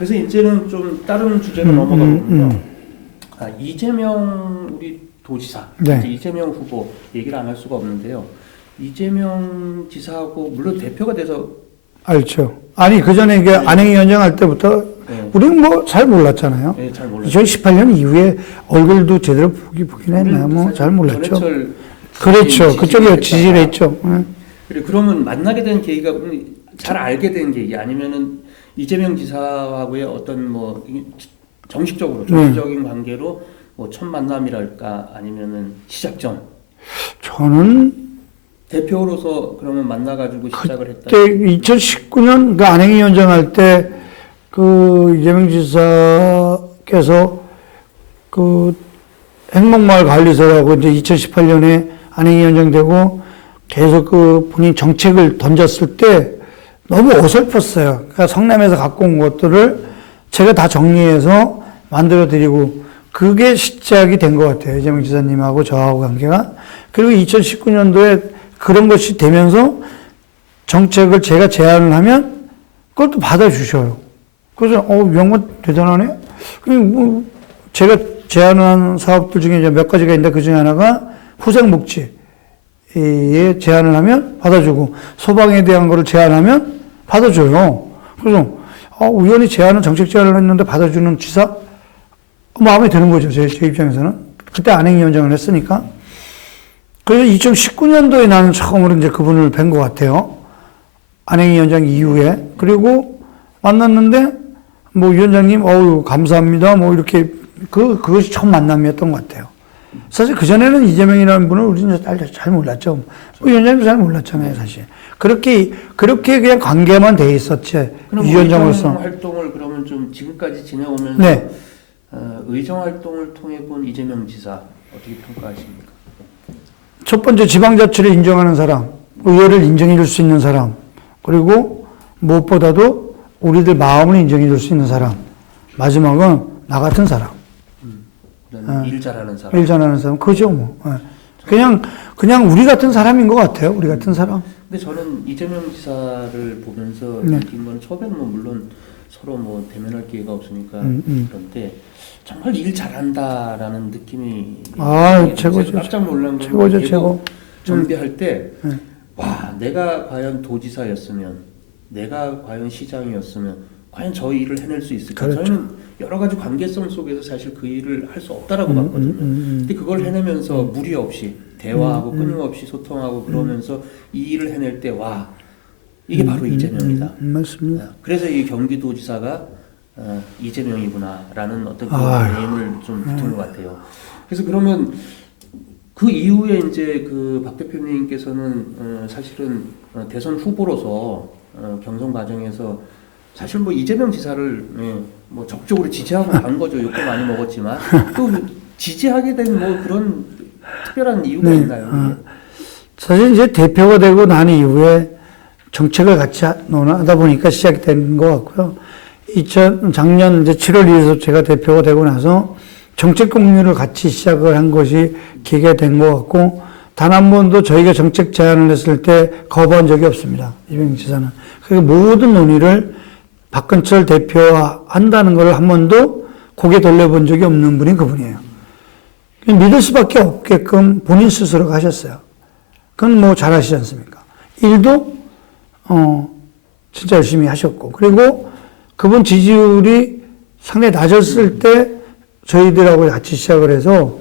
그래서 이제는 좀 다른 주제로 넘어가 보면요. 이재명 우리 도지사, 네. 이제 이재명 후보 얘기를 안 할 수가 없는데요. 이재명 지사하고 물론 대표가 돼서 알죠. 아니 그 전에 이게 안행위원장 할 때부터 네. 우리는 뭐 잘 몰랐잖아요. 네, 잘 몰랐죠. 2018년 이후에 얼굴도 제대로 보긴 했나요? 뭐 잘 몰랐죠. 전해철 그렇죠. 그쪽에 지지를 했죠. 그래 그러면 만나게 된 계기가 잘 알게 된 계기 아니면은 이재명 지사하고의 어떤 뭐 정식적으로 정식적인 관계로 뭐 첫 만남이랄까 아니면은 시작점. 저는 대표로서 그러면 만나가지고 시작을 했다. 그때 2019년 그 안행위원장 할 때 그 이재명 지사께서 그 행복마을 관리소라고 이제 2018년에 안행위원장 되고 계속 그 본인 정책을 던졌을 때 너무 어설펐어요. 그러니까 성남에서 갖고 온 것들을 제가 다 정리해서 만들어 드리고 그게 시작이 된 것 같아요. 이재명 지사님하고 저하고 관계가. 그리고 2019년도에 그런 것이 되면서 정책을 제가 제안을 하면 그걸 또 받아주셔요. 그래서, 명분 대단하네? 뭐 제가 제안한 사업들 중에 이제 몇 가지가 있는데 그 중에 하나가 후생복지에 제안을 하면 받아주고 소방에 대한 거를 제안하면 받아줘요. 그래서, 우연히 제안은 정책 제안을 했는데 받아주는 지사? 마음에 드는 거죠. 제 입장에서는. 그때 안행위원장을 했으니까. 그래서 2019년도에 나는 처음으로 이제 그분을 뵌 것 같아요. 안행위원장 이후에. 그리고 만났는데, 뭐, 위원장님, 감사합니다. 뭐, 이렇게, 그것이 처음 만남이었던 것 같아요. 사실 그전에는 이재명이라는 분을 우리는 잘 몰랐죠. 위원장님도 잘 몰랐잖아요, 사실. 그렇게 그냥 관계만 돼 있었지. 위원장으로서. 의정 활동을 그러면 좀 지금까지 지내오면서. 네. 의정 활동을 통해 본 이재명 지사, 어떻게 평가하십니까? 첫 번째 지방자치를 인정하는 사람, 의회를 인정해 줄 수 있는 사람, 그리고 무엇보다도 우리들 마음을 인정해 줄 수 있는 사람, 마지막은 나 같은 사람. 일 잘하는 사람. 일 잘하는 사람, 그죠 뭐. 그냥 우리 같은 사람인 것 같아요. 우리 같은 사람. 근데 저는 이재명 지사를 보면서 네. 느낀 건 처음에는 뭐 물론 서로 뭐 대면할 기회가 없으니까 그런데 정말 일 잘한다라는 느낌이 최고죠. 깜짝 놀란 건 최고죠, 최고. 준비할 때 와, 내가 과연 도지사였으면 내가 과연 시장이었으면 과연 저 일을 해낼 수 있을까? 그렇죠. 저는 여러 가지 관계성 속에서 사실 그 일을 할 수 없다라고 봤거든요. 근데 그걸 해내면서 무리 없이 대화하고 끊임없이 소통하고 그러면서 이 일을 해낼 때 와, 이게 바로 이재명이다. 맞습니다. 그래서 이 경기도지사가 이재명이구나라는 어떤 그런 네임을 좀 붙은 것 같아요. 그래서 그러면 그 이후에 이제 그 박 대표님께서는 사실은 대선 후보로서 경선 과정에서 사실 뭐 이재명 지사를 뭐 적극적으로 지지하고 간 거죠. 욕도 많이 먹었지만 또 지지하게 된 뭐 그런 특별한 이유가 있나요? 사실 이제 대표가 되고 난 이후에 정책을 같이 논하다 보니까 시작이 된 것 같고요. 작년 이제 7월 2일에서 제가 대표가 되고 나서 정책 공유를 같이 시작을 한 것이 계기가 된 것 같고, 단 한 번도 저희가 정책 제안을 했을 때 거부한 적이 없습니다. 이병희 지사는. 그리고 모든 논의를 박근철 대표와 한다는 걸 한 번도 고개 돌려본 적이 없는 분이 그분이에요. 믿을 수밖에 없게끔 본인 스스로가 하셨어요. 그건 뭐 잘하시지 않습니까? 일도 진짜 열심히 하셨고, 그리고 그분 지지율이 상당히 낮았을 때 저희들하고 같이 시작을 해서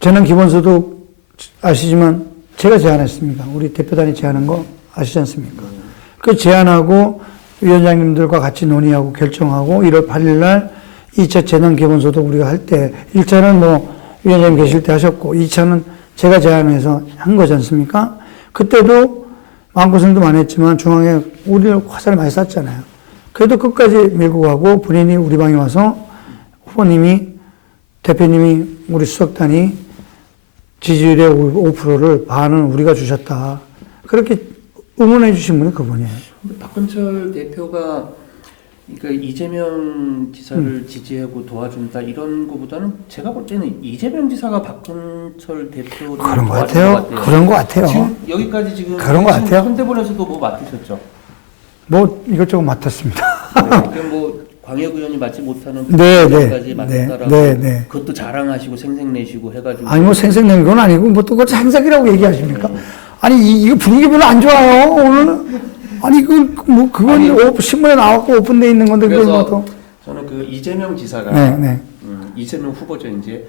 재난 기본소득 아시지만 제가 제안했습니다. 우리 대표단이 제안한 거 아시지 않습니까? 그 제안하고 위원장님들과 같이 논의하고 결정하고 1월 8일 날 2차 재난 기본소득 우리가 할 때 1차는 뭐 위원장님 계실 때 하셨고 2차는 제가 제안해서 한 거지 않습니까? 그때도 마음고생도 많이 했지만 중앙에 우리를 화살을 많이 쐈잖아요. 그래도 끝까지 밀고 가고 본인이 우리 방에 와서 후보님이 대표님이 우리 수석단이 지지율의 5%를 반은 우리가 주셨다. 그렇게 응원해 주신 분이 그분이에요. 박근철 대표가 그러니까 이재명 지사를 지지하고 도와준다 이런 것보다는 제가 볼 때는 이재명 지사가 박근철 대표를 그런 것 같아요. 그런 것 같아요. 지금 여기까지 지금 그런 것 같아요. 손대본에서도 뭐 맡으셨죠? 뭐 이것저것 맡았습니다. 그럼 뭐 광역 의원이 맡지 못하는 네, 부분까지 네, 맡았다라고 네, 네. 그것도 자랑하시고 생색내시고 해가지고 아니 뭐 생색낸 건 아니고 뭐 또 그걸 생색이라고 얘기하십니까? 네. 아니 이거 분위기 별로 안 좋아요 오늘. 아니 뭐 그건 아니, 신문에 나왔고 오픈돼 있는 건데 그걸 그래서 뭐 또. 저는 그 이재명 지사가 네, 네. 이재명 후보죠 이제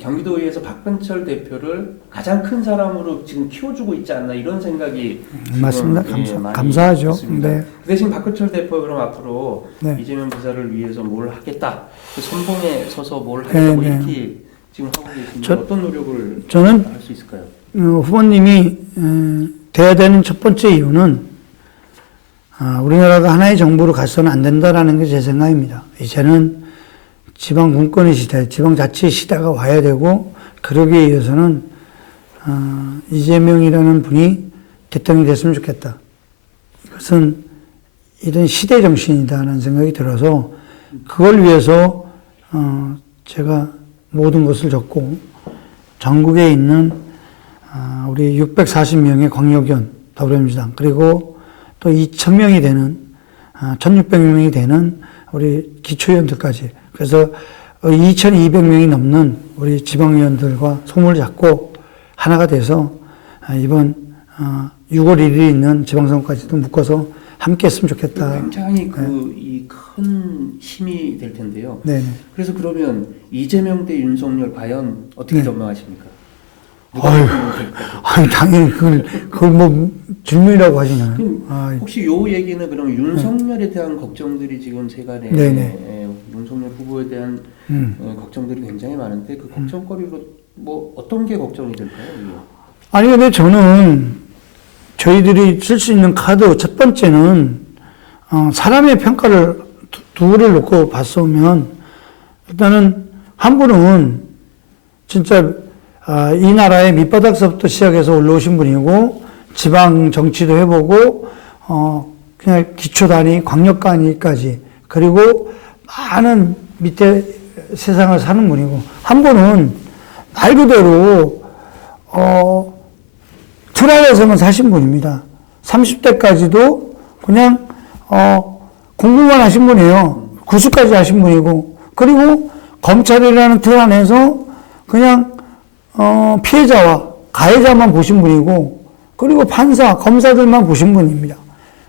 경기도의회에서 박근철 대표를 가장 큰 사람으로 지금 키워주고 있지 않나 이런 생각이 맞습니다. 지금, 많이 감사하죠. 있습니다. 네. 그 대신 박근철 대표 그럼 앞으로 네. 이재명 지사를 위해서 뭘 하겠다, 그 선봉에 서서 뭘 하겠다고 네, 네. 이렇게 지금 하고 계신데 어떤 노력을 저는 할 수 있을까요? 후보님이 돼야 되는 첫 번째 이유는 우리나라가 하나의 정부로 가서는 안 된다라는 게 제 생각입니다. 이제는 지방 분권의 시대, 지방자치 시대가 와야 되고 그러기 위해서는 이재명이라는 분이 대통령이 됐으면 좋겠다. 이것은 이런 시대 정신이다라는 생각이 들어서 그걸 위해서 제가 모든 것을 적고 전국에 있는 우리 640명의 광역위원 더불어민주당 그리고 또 2,000명이 되는 1,600명이 되는 우리 기초위원들까지 그래서 2,200명이 넘는 우리 지방위원들과 손을 잡고 하나가 돼서 이번 6월 1일에 있는 지방선거까지도 묶어서 함께 했으면 좋겠다. 굉장히 이 큰 힘이 될 텐데요. 네. 그래서 그러면 이재명 대 윤석열 과연 어떻게 네. 전망하십니까? 아유, 당연히 그걸 뭐 질문이라고 하시나요? 혹시 요 얘기는 그럼 윤석열에 대한 걱정들이 지금 세간에 윤석열 후보에 대한 걱정들이 굉장히 많은데 그 걱정거리로 뭐 어떤 게 걱정이 될까요? 이게? 아니 근데 저는 저희들이 쓸 수 있는 카드 첫 번째는 사람의 평가를 두를 놓고 봤으면 일단은 한 분은 진짜 이 나라의 밑바닥서부터 시작해서 올라오신 분이고 지방 정치도 해보고 그냥 기초 단위, 광역 단위까지 그리고 많은 밑에 세상을 사는 분이고 한 분은 말 그대로 틀 안에서만 사신 분입니다. 30대까지도 그냥 공부만 하신 분이에요. 구수까지 하신 분이고 그리고 검찰이라는 틀 안에서 그냥 피해자와 가해자만 보신 분이고 그리고 판사, 검사들만 보신 분입니다.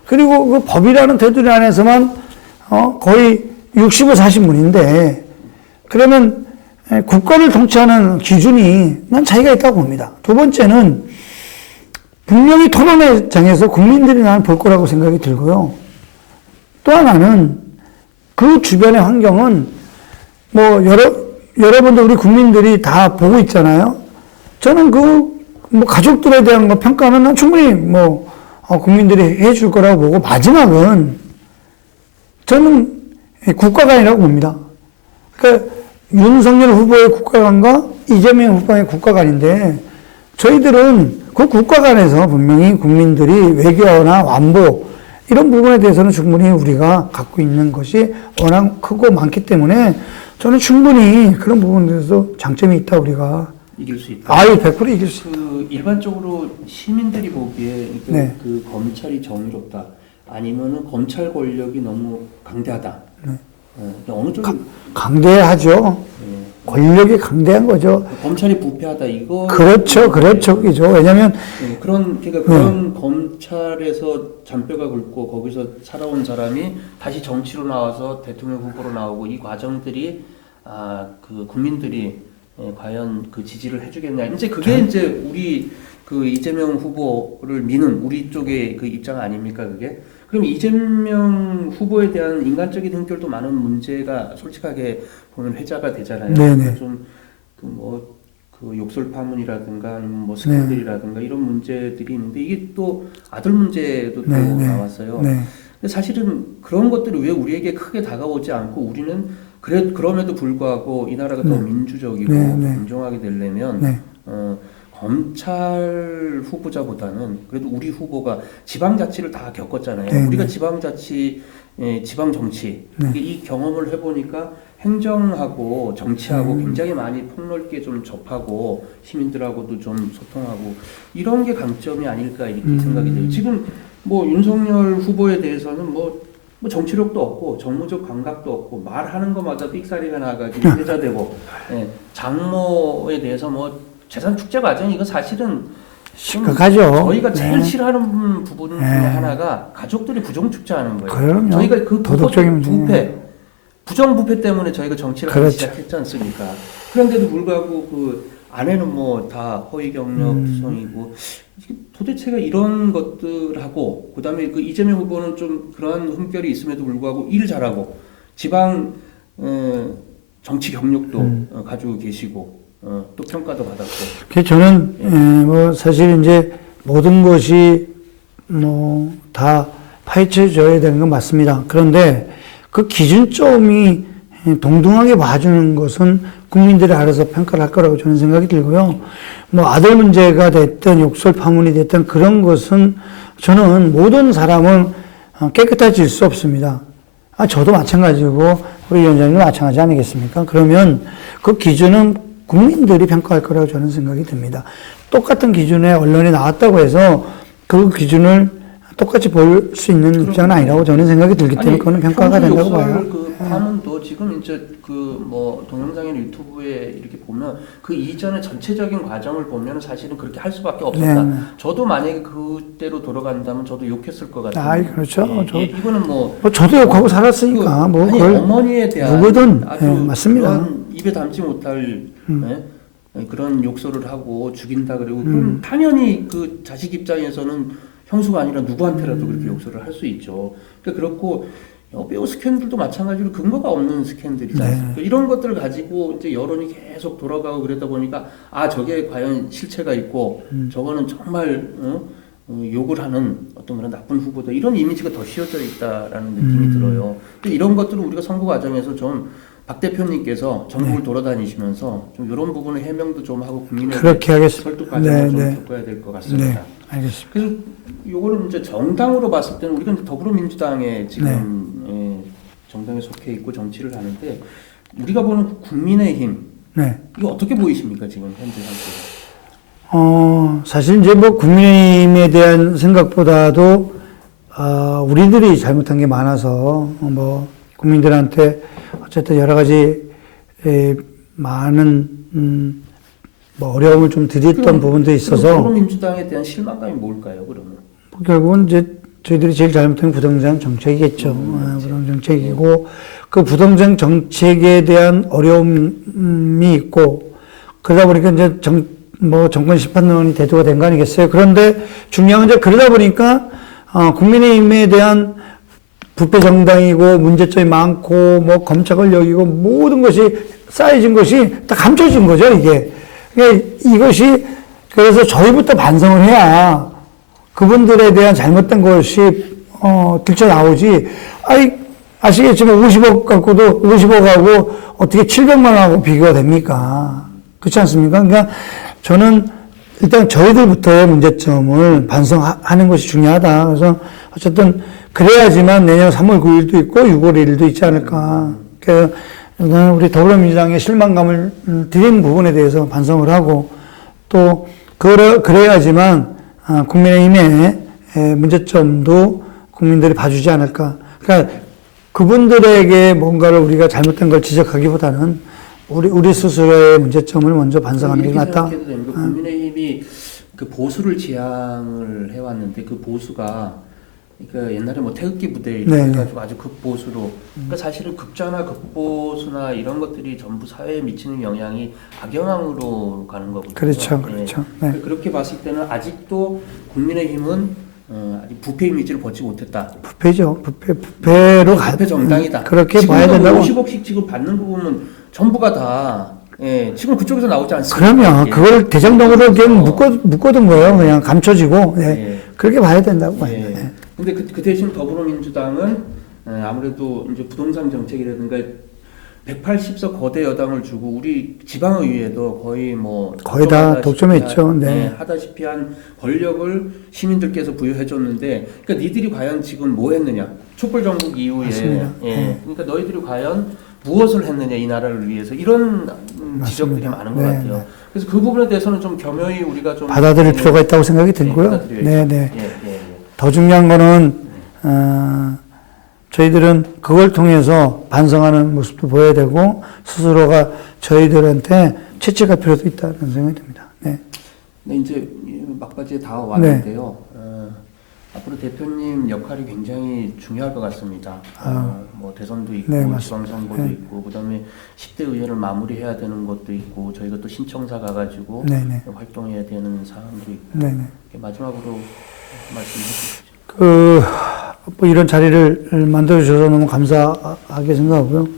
그리고 그 법이라는 테두리 안에서만 거의 60을 사신 분인데 그러면 국가를 통치하는 기준이 난 차이가 있다고 봅니다. 두 번째는 분명히 토론회장에서 국민들이 나는 볼 거라고 생각이 들고요. 또 하나는 그 주변의 환경은 뭐 여러분들 우리 국민들이 다 보고 있잖아요. 저는 뭐 가족들에 대한 거 평가는 난 충분히 뭐 국민들이 해줄 거라고 보고 마지막은 저는 국가관이라고 봅니다. 그러니까 윤석열 후보의 국가관과 이재명 후보의 국가관인데 저희들은 그 국가관에서 분명히 국민들이 외교나 완보 이런 부분에 대해서는 충분히 우리가 갖고 있는 것이 워낙 크고 많기 때문에 저는 충분히 그런 부분에서 장점이 있다 우리가 이길 수 있다. 아유 100% 이길 수 있다. 일반적으로 시민들이 보기에 네. 그 검찰이 정의롭다 아니면은 검찰 권력이 너무 강대하다. 네. 어느 쪽이 강대하죠. 네. 권력이 강대한 거죠. 검찰이 부패하다 이거 그렇죠. 그죠. 왜냐면 그런 검찰에서 잔뼈가 굵고 거기서 살아온 사람이 다시 정치로 나와서 대통령 후보로 나오고 이 과정들이 그 국민들이 과연 그 지지를 해주겠냐. 이제 그게 이제 우리 그 이재명 후보를 미는 우리 쪽의 그 입장 아닙니까 그게? 그럼 이재명 후보에 대한 인간적인 행결도 많은 문제가 솔직하게 보면 회자가 되잖아요. 네네. 그 욕설 파문이라든가 아니면 뭐 스캔들이라든가 이런 문제들이 있는데 이게 또 아들 문제도 또 나왔어요. 네. 근데 사실은 그런 것들이 왜 우리에게 크게 다가오지 않고 우리는 그럼에도 불구하고 이 나라가 더 민주적이고 공정하게 되려면 검찰 후보자보다는 그래도 우리 후보가 지방자치를 다 겪었잖아요. 우리가 지방자치, 지방정치 이 경험을 해보니까 행정하고 정치하고 굉장히 많이 폭넓게 좀 접하고 시민들하고도 좀 소통하고 이런 게 강점이 아닐까 이렇게 생각이 돼요. 지금 뭐 윤석열 후보에 대해서는 뭐 뭐 정치력도 없고 정무적 감각도 없고 말하는 것마다 삑사리가 나가지고 회자되고 예, 장모에 대해서 뭐 재산 축제 과정 이거 사실은 심각하죠. 저희가 제일 네. 싫어하는 부분 중에 네. 하나가 가족들이 부정 축제하는 거예요. 그럼요. 저희가 그 도덕적인 부패, 부정 부패 때문에 저희가 정치를 하기 그렇죠. 시작했지 않습니까? 그런데도 불구하고 그 아내는 뭐 다 허위 경력 구성이고 이게 도대체가 이런 것들하고 그다음에 그 이재명 후보는 좀 그러한 흠결이 있음에도 불구하고 일 잘하고 지방 정치 경력도 가지고 계시고 또 평가도 받았고. 그래서 저는 뭐 사실 이제 모든 것이 뭐 다 파헤쳐져야 되는 건 맞습니다. 그런데 그 기준점이 동등하게 봐주는 것은 국민들이 알아서 평가를 할 거라고 저는 생각이 들고요. 뭐 아들 문제가 됐든 욕설 파문이 됐든 그런 것은 저는 모든 사람은 깨끗해질 수 없습니다. 저도 마찬가지고 우리 위원장님도 마찬가지 아니겠습니까? 그러면 그 기준은 국민들이 평가할 거라고 저는 생각이 듭니다. 똑같은 기준에 언론에 나왔다고 해서 그 기준을 똑같이 볼 수 있는 입장은 아니라고 저는 생각이 들기 때문에 그거는 평가가 된다고 봐요. 그 파문도 지금 이제 그 뭐 동영상이나 유튜브에 이렇게 보면 그 이전의 전체적인 과정을 보면 사실은 그렇게 할 수밖에 없었다. 네. 저도 만약에 그때로 돌아간다면 저도 욕했을 것 같아요. 아이, 그렇죠. 이거는 뭐 저도 욕하고 살았으니까 뭐 아니, 그걸 어머니에 대한 누구든 아주 맞습니다. 그런 입에 담지 못할 그런 욕설을 하고 죽인다 그리고 그럼 당연히 그 자식 입장에서는 형수가 아니라 누구한테라도 그렇게 욕설을 할 수 있죠. 그러니까 그렇고 배우 스캔들도 마찬가지로 근거가 없는 스캔들이잖아요. 이런 것들을 가지고 이제 여론이 계속 돌아가고 그러다 보니까 저게 과연 실체가 있고 저거는 정말 욕을 하는 어떤 그런 나쁜 후보다 이런 이미지가 더 씌워져 있다라는 느낌이 들어요. 근데 이런 것들은 우리가 선거 과정에서 좀 박 대표님께서 전국을 돌아다니시면서 좀 이런 부분을 해명도 좀 하고 국민에게 그렇게 하겠습니다. 설득 과정을 좀 겪어야 될 것 같습니다. 네, 알겠습니다. 그래서 요거는 이제 정당으로 봤을 때는 우리가 이제 더불어민주당에 지금 정당에 속해 있고 정치를 하는데 우리가 보는 국민의힘 이거 어떻게 보이십니까 지금 현재 상태? 사실 이제 뭐 국민의힘에 대한 생각보다도 우리들이 잘못한 게 많아서 뭐 국민들한테 어쨌든 여러 가지 많은 뭐 어려움을 좀 드렸던 부분도 있어서 더불어민주당에 대한 실망감이 뭘까요 그러면? 결국은 이제 저희들이 제일 잘못한 부동산 정책이겠죠. 부동산 정책이고 그 부동산 정책에 대한 어려움이 있고 그러다 보니까 이제 정권 심판론이 대두가 된 거 아니겠어요? 그런데 중요한 건 이제 그러다 보니까 국민의힘에 대한 부패 정당이고 문제점이 많고 뭐 검찰 권력이고 모든 것이 쌓여진 것이 다 감춰진 거죠, 이게. 그러니까 이것이 그래서 저희부터 반성을 해야 그분들에 대한 잘못된 것이 들쳐 나오지. 아시겠지만 50억 갖고도 50억하고 어떻게 700만원하고 비교가 됩니까? 그렇지 않습니까? 그러니까 저는 일단 저희들부터의 문제점을 반성하는 것이 중요하다. 그래서 어쨌든 그래야지만 내년 3월 9일도 있고 6월 1일도 있지 않을까. 그래서 우리 더불어민주당의 실망감을 드린 부분에 대해서 반성을 하고 또 그래야지만 국민의힘의 문제점도 국민들이 봐주지 않을까. 그러니까 그분들에게 뭔가를 우리가 잘못된 걸 지적하기보다는 우리 스스로의 문제점을 먼저 반성하는 게 맞다. 국민의힘이 그 보수를 지향을 해왔는데 그 보수가 그러니까 옛날에 뭐 태극기 부대 이렇게 해가지고 아주 극보수로 그러니까 사실은 극좌나 극보수나 이런 것들이 전부 사회에 미치는 영향이 악영향으로 가는 거거든요. 그렇죠, 그렇죠. 네. 그렇게 봤을 때는 아직도 국민의힘은 아직 부패 이미지를 벗지 못했다. 부패죠. 부패로 부패 정당이다. 그렇게 봐야 된다고. 50억씩 지금 받는 거 보면 전부가 다 지금 그쪽에서 나오지 않습니까? 그러면 그걸 대장동으로 그냥 묶어둔 거예요. 그냥 감춰지고 그렇게 봐야 된다고 봐요. 근데 그 대신 더불어민주당은 아무래도 이제 부동산 정책이라든가 180석 거대 여당을 주고 우리 지방의회도 거의 다 독점했죠. 하다시피 한 권력을 시민들께서 부여해줬는데, 그러니까 니들이 과연 지금 뭐 했느냐? 촛불 정국 이후에, 그러니까 너희들이 과연 무엇을 했느냐 이 나라를 위해서 이런 지적들이 많은 것 같아요. 그래서 그 부분에 대해서는 좀 겸허히 우리가 좀 받아들일 필요가 있다고 생각이 들고요. 더 중요한 거는 저희들은 그걸 통해서 반성하는 모습도 보여야 되고 스스로가 저희들한테 채찍할 필요도 있다는 생각이 듭니다. 네. 네, 이제 막바지에 다 왔는데요. 앞으로 대표님 역할이 굉장히 중요할 것 같습니다. 뭐 대선도 있고, 네, 지방선거도 네. 있고, 그다음에 10대 의회를 마무리해야 되는 것도 있고, 저희가 또 신청사 가가지고 네네. 활동해야 되는 사항도 있고. 네네. 마지막으로 말씀해 주시죠. 뭐 이런 자리를 만들어주셔서 너무 감사하게 생각하고요.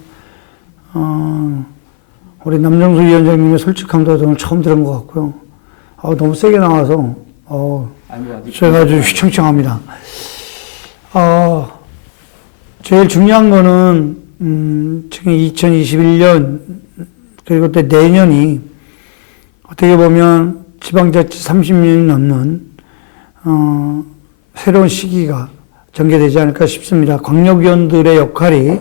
우리 남정수 위원장님의 솔직함도 오늘 처음 들은 것 같고요. 너무 세게 나와서, 제가 아주 휘청휘청합니다. 제일 중요한 거는, 지금 2021년, 그리고 또 내년이 어떻게 보면 지방자치 30년이 넘는, 새로운 시기가 전개되지 않을까 싶습니다. 광역위원들의 역할이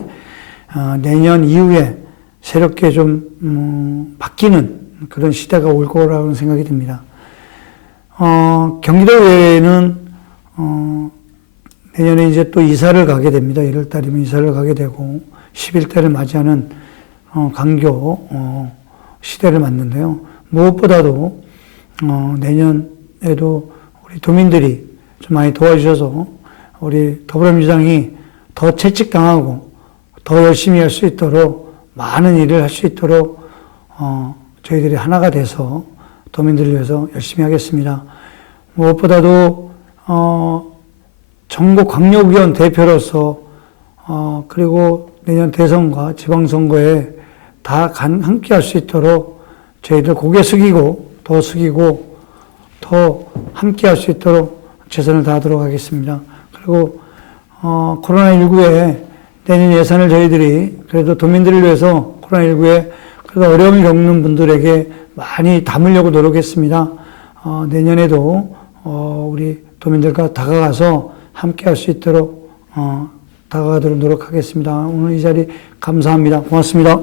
내년 이후에 새롭게 좀 바뀌는 그런 시대가 올 거라는 생각이 듭니다. 경기도의회는 내년에 이제 또 이사를 가게 됩니다. 1월 달이면 이사를 가게 되고 11대를 맞이하는 강교 시대를 맞는데요. 무엇보다도 내년에도 우리 도민들이 좀 많이 도와주셔서 우리 더불어민주당이 더 채찍당하고 더 열심히 할 수 있도록 많은 일을 할 수 있도록 저희들이 하나가 돼서 도민들을 위해서 열심히 하겠습니다. 무엇보다도 전국 광역위원 대표로서 그리고 내년 대선과 지방선거에 다 함께 할 수 있도록 저희들 고개 숙이고 더 함께 할 수 있도록 최선을 다하도록 하겠습니다. 그리고 코로나19에 내년 예산을 저희들이 그래도 도민들을 위해서 코로나19에 그래도 어려움을 겪는 분들에게 많이 담으려고 노력했습니다. 내년에도 우리 도민들과 다가가서 함께 할 수 있도록 다가가도록 노력하겠습니다. 오늘 이 자리 감사합니다. 고맙습니다.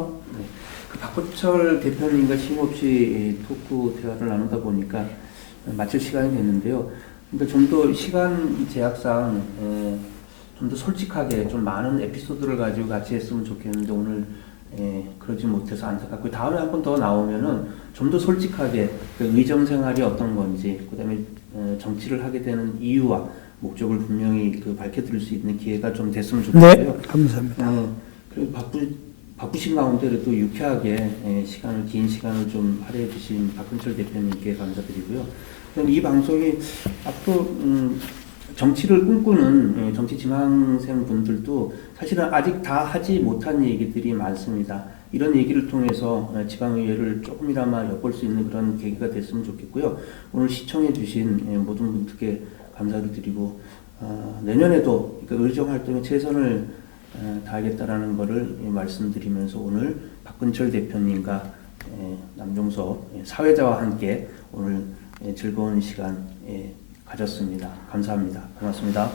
박구철 대표님과 쉼없이 토크 대화를 나누다 보니까 마칠 시간이 됐는데요. 근데 좀 더 시간 제약상 좀 더 솔직하게 좀 많은 에피소드를 가지고 같이 했으면 좋겠는데 오늘 그러지 못해서 안타깝고 다음에 한 번 더 나오면은 좀 더 솔직하게 그 의정 생활이 어떤 건지 그다음에 정치를 하게 되는 이유와 목적을 분명히 밝혀드릴 수 있는 기회가 좀 됐으면 좋겠고요. 네, 감사합니다. 그리고 바쁘신 가운데라도 유쾌하게 긴 시간을 좀 할애해 주신 박근철 대표님께 감사드리고요. 그럼 이 방송이 앞으로 정치를 꿈꾸는 정치 지망생 분들도 사실은 아직 다 하지 못한 얘기들이 많습니다. 이런 얘기를 통해서 지방의회를 조금이나마 엿볼 수 있는 그런 계기가 됐으면 좋겠고요. 오늘 시청해 주신 모든 분들께 감사를 드리고 내년에도 의정 활동에 최선을 다하겠다라는 것을 말씀드리면서 오늘 박근철 대표님과 남종석 사회자와 함께 오늘 즐거운 시간 가졌습니다. 감사합니다. 고맙습니다.